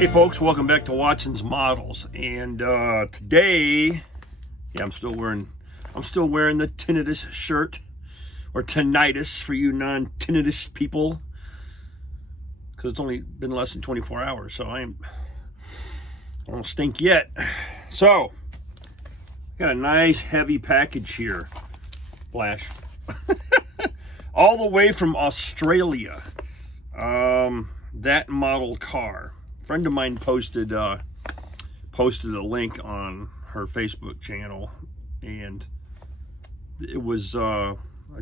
Hey folks, welcome back to Watson's Models. And today, I'm still wearing the tinnitus shirt, or tinnitus for you non-tinnitus people, because it's only been less than 24 hours, so I don't stink yet. So, got a nice heavy package here, Flash, all the way from Australia. That model car. A friend of mine posted a link on her Facebook channel, and it was a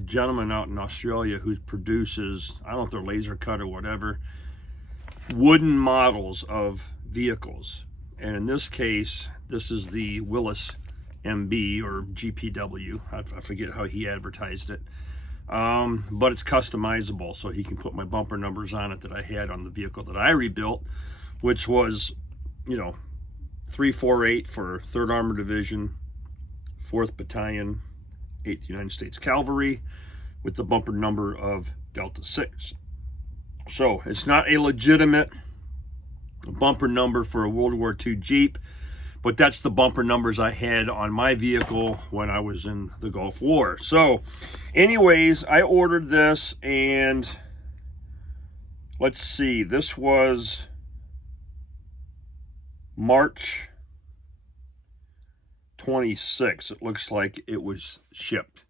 gentleman out in Australia who produces, I don't know if they're laser cut or whatever, wooden models of vehicles. And in this case, this is the Willys MB or GPW. I forget how he advertised it. But it's customizable, so he can put my bumper numbers on it that I had on the vehicle that I rebuilt, which was, 348 for 3rd Armored Division, 4th Battalion, 8th United States Cavalry, with the bumper number of Delta 6. So it's not a legitimate bumper number for a World War II Jeep, but that's the bumper numbers I had on my vehicle when I was in the Gulf War. So anyways, I ordered this, and let's see, this was March 26th. It looks like it was shipped.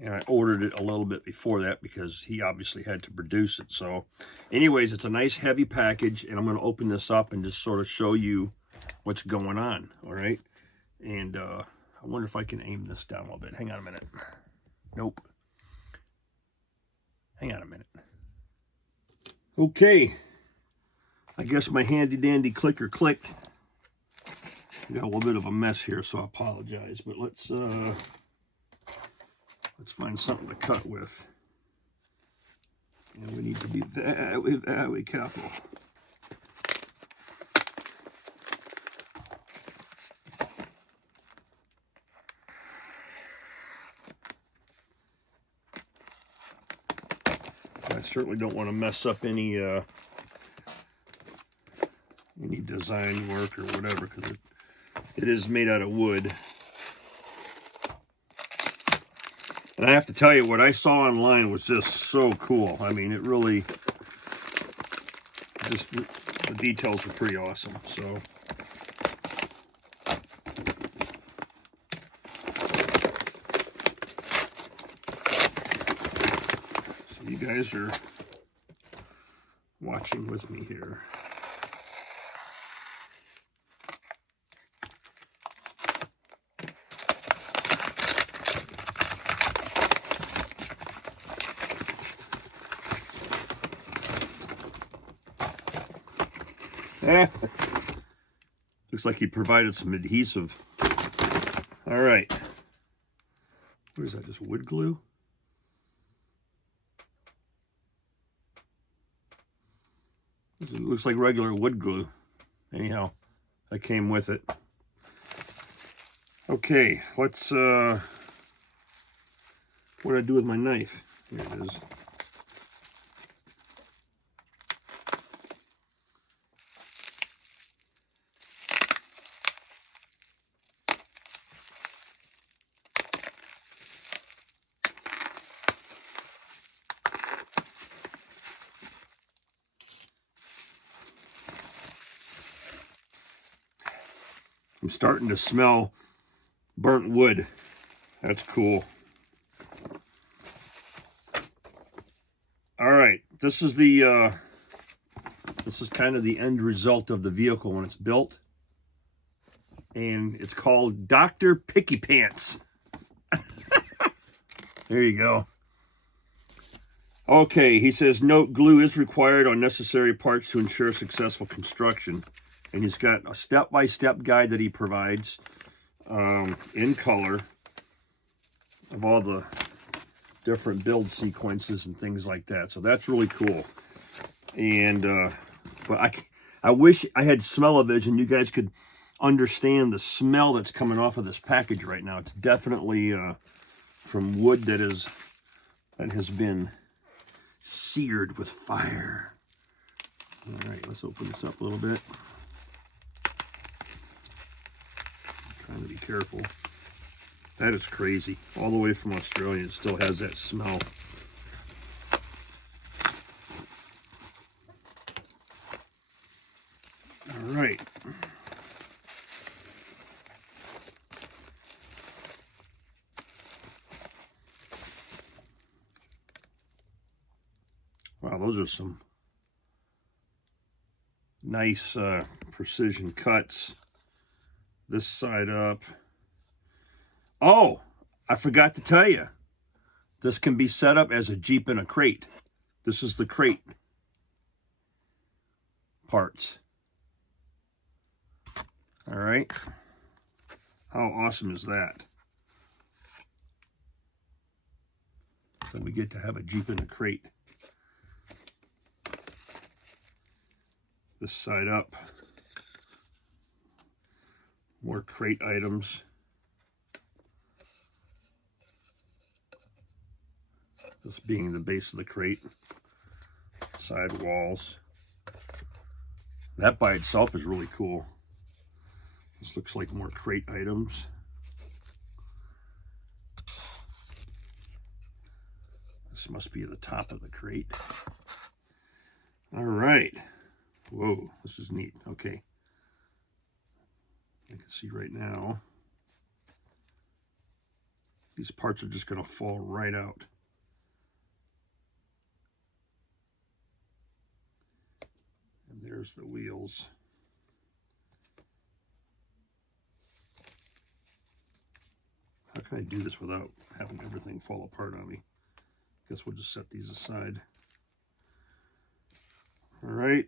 And I ordered it a little bit before that because he obviously had to produce it. So anyways, it's a nice heavy package, and I'm going to open this up and just sort of show you what's going on, all right? And I wonder if I can aim this down a little bit. Hang on a minute. Nope. Hang on a minute. Okay. I guess my handy-dandy clicker clicked. Got a little bit of a mess here, so I apologize. But let's find something to cut with. And we need to be very careful. I certainly don't want to mess up any design work or whatever, because it is made out of wood. And I have to tell you, what I saw online was just so cool. I mean, it really, just the details were pretty awesome. So you guys are watching with me here. Looks like he provided some adhesive. All right. What is that, just wood glue? It looks like regular wood glue. Anyhow, that came with it. Okay, let's, what do I do with my knife? Here it is. I'm starting to smell burnt wood. That's cool. All right, this is kind of the end result of the vehicle when it's built, and it's called Dr. Picky Pants. There you go. Okay, he says, note, glue is required on necessary parts to ensure successful construction. And he's got a step-by-step guide that he provides in color of all the different build sequences and things like that. So that's really cool. And but I wish I had smell-o-vision. You guys could understand the smell that's coming off of this package right now. It's definitely from wood that has been seared with fire. All right, let's open this up a little bit. Trying to be careful. That is crazy. All the way from Australia, it still has that smell. All right. Wow, those are some nice precision cuts. This side up. Oh, I forgot to tell you. This can be set up as a Jeep in a crate. This is the crate parts. All right. How awesome is that? So we get to have a Jeep in a crate. This side up. More crate items. This being the base of the crate. Side walls. That by itself is really cool. This looks like more crate items. This must be the top of the crate. All right. Whoa, this is neat. Okay. I can see right now, these parts are just going to fall right out. And there's the wheels. How can I do this without having everything fall apart on me? Guess we'll just set these aside. All right.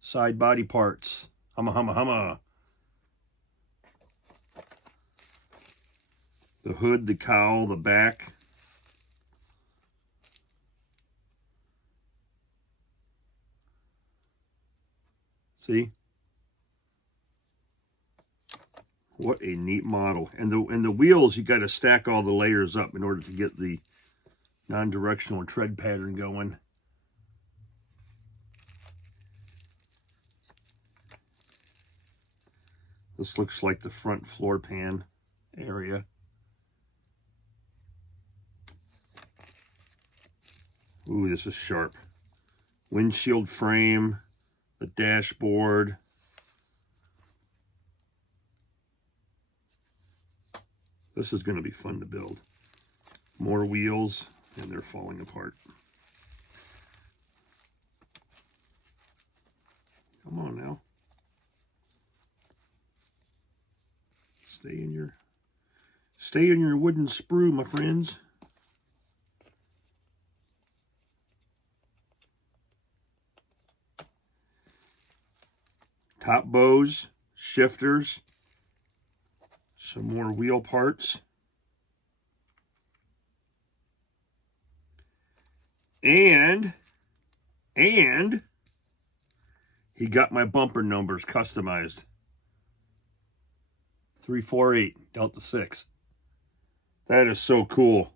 Side body parts. Humma, humma, humma. The hood, the cowl, the back. See? What a neat model. And the wheels, you got to stack all the layers up in order to get the non-directional tread pattern going. This looks like the front floor pan area. Ooh, this is sharp. Windshield frame, the dashboard. This is going to be fun to build. More wheels, and they're falling apart. Come on now. Stay in your wooden sprue, my friends. Top bows, shifters, some more wheel parts. And he got my bumper numbers customized. 348 Delta 6. That is so cool.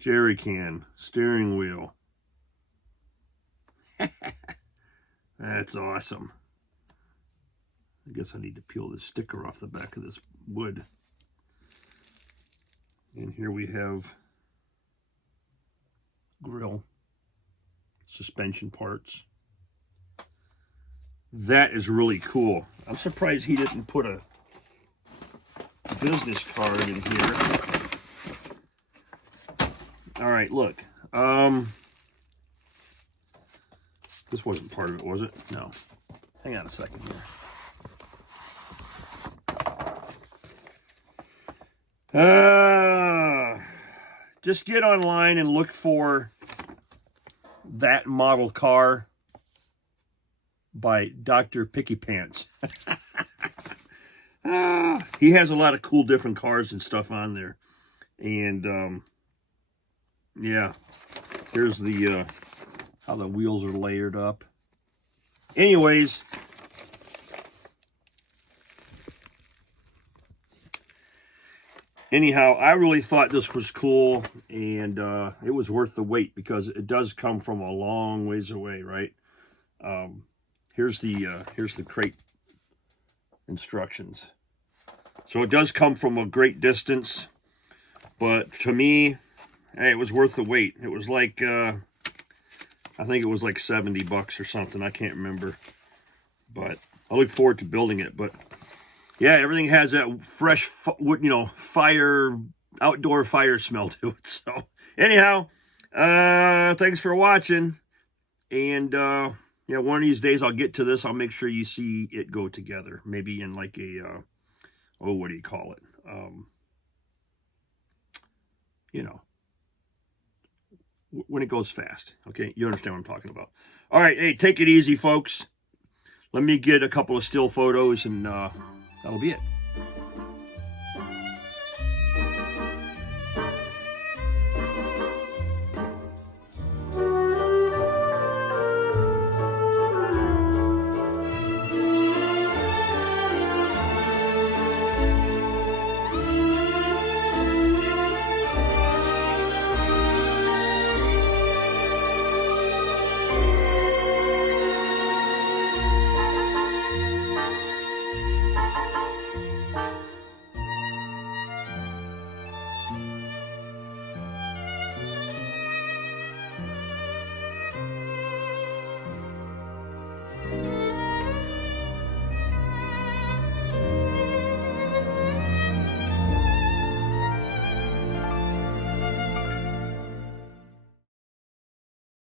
Jerry can, steering wheel. That's awesome. I guess I need to peel this sticker off the back of this wood. And here we have grill, suspension parts. That is really cool. I'm surprised he didn't put a business card in here. All right, look. This wasn't part of it, was it? No. Hang on a second here. Just get online and look for that model car by Dr. Picky Pants. He has a lot of cool different cars and stuff on there. And yeah, here's the how the wheels are layered up. Anyways, anyhow, I really thought this was cool, and it was worth the wait because it does come from a long ways away, right? Here's the crate instructions. So it does come from a great distance, but to me, hey, it was worth the wait. It was like I think it was like $70 or something. I can't remember, but I look forward to building it. But yeah, everything has that fresh, fire, outdoor fire smell to it. So anyhow, thanks for watching. And yeah, one of these days I'll get to this. I'll make sure you see it go together. Maybe in like a, what do you call it? When it goes fast. Okay, you understand what I'm talking about. All right, hey, take it easy, folks. Let me get a couple of still photos, and that'll be it.